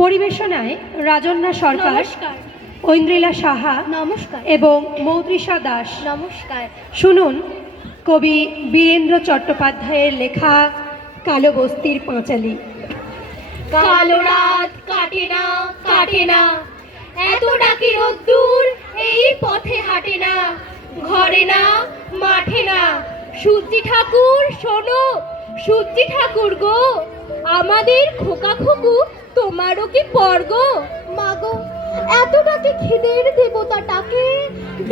পরিবেশনায় রাজন্না সরকার, ঐন্দ্রিলা সাহা নমস্কার এবং মৌদ্রিসা দাস। নমস্কার। শুনুন কবি বীরেন্দ্র চট্টোপাধ্যায়ের লেখা কালো বস্তির পাঁচালী। কালো রাত কাটে না কাটে না, এত ডাকি রোদ্দুর এই পথে হাঁটে না, ঘরে না মাঠে না। সূর্যি ঠাকুর শোনো, সূর্যি ঠাকুর গো, আমাদের খোকা খুকু তোমারও কি পর্গ? মাগো, এত ডাকে খিদের দেবতাটাকে,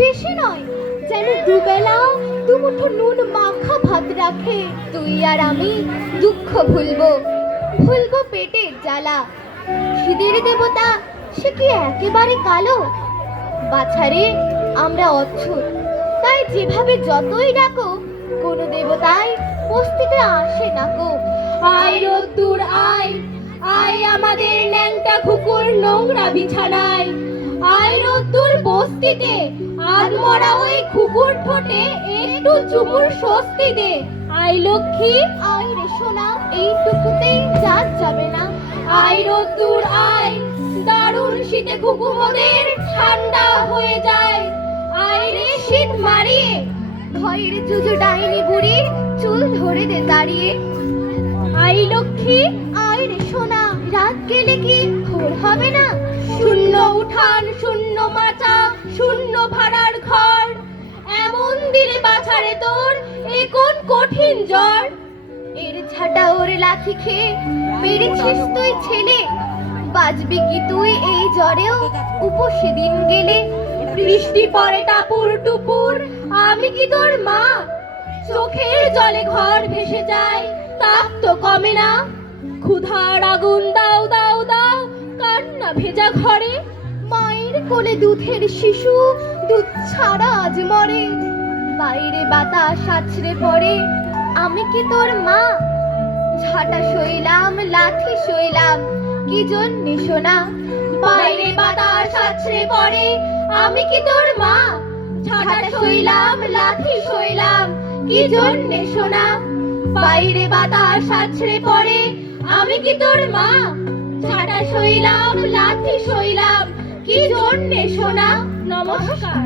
বেশি নয় যেন দুবেলা দুমুঠো নুন মাখা ভাত রাখে। তুই আর আমি দুঃখ ভুলবো, ভুলবো পেটের জ্বালা। খিদের দেবতা সে কি একেবারে কালো? বাছারে আমরা অচ্ছুত, তাই যেভাবে যতই ডাকো কোনো দেবতাই বস্তিতে আসে না কো। আয় রোদ্দুর আয়, আয় আমাদের ন্যাংটা খুকুর নোংরা বিছানায়। আয় রোদ্দুর বস্তিতে, আজ মরা ওই খুকুর ঠোঁটে একটু চুমুর স্বস্তি দে। আয় লক্ষ্মী আয় রে সোনা, এইটুকুতেই জাত যাবে না। আয় রোদ্দুর আয়, দারুণ শীতে খুকু মোদের ঠান্ডা হয়ে যায়। আয় রে শীত মারিয়ে, ভয়ের জুজু ডাইনি বুড়ির চুল ধরে দে দাঁড়িয়ে। আই লক্ষ্মী আয় রে সোনা, রাত গেলে কি ভোর হবে না? শূন্য উঠান, শূন্য মাচা, শূন্য ভাড়ার ঘর, এমন দিলে বাছারে তোর এ কোন কঠিন জ্বর। এর ঝাঁটা ওর লাথি খেয়ে পেরেছিস তুই ছেলে, বাঁচবি কি তুই এই জ্বরেও উপসে দিন গেলে? বৃষ্টি পড়ে টাপুর টুপুর, আমি কি তোর মা? চোখের জলে ঘর ভেসে যায়, তাপ তো কমে না। ক্ষুধার আগুন দাও দাও দাও, কান্না ভেজা ঘরে। মায়ের কোলে দুধের শিশু দুধ ছাড়া আজ মরে। বাইরে বাতাস আছড়ে পড়ে, আমি কি তোর মা? ঝাঁটা সইলাম লাথি সইলাম, কি জন্যে সোনা? বাইরে বাতাস আছড়ে পড়ে, আমি কি তোর মা? ঝাঁটা সইলাম লাথি সইলাম, কি জন্যে সোনা? বাইরে বাতাস আছড়ে পড়ে, আমি কি তোর মা? ঝাঁটা সইলাম লাথি সইলাম, কি জন্যে সোনা? নমস্কার।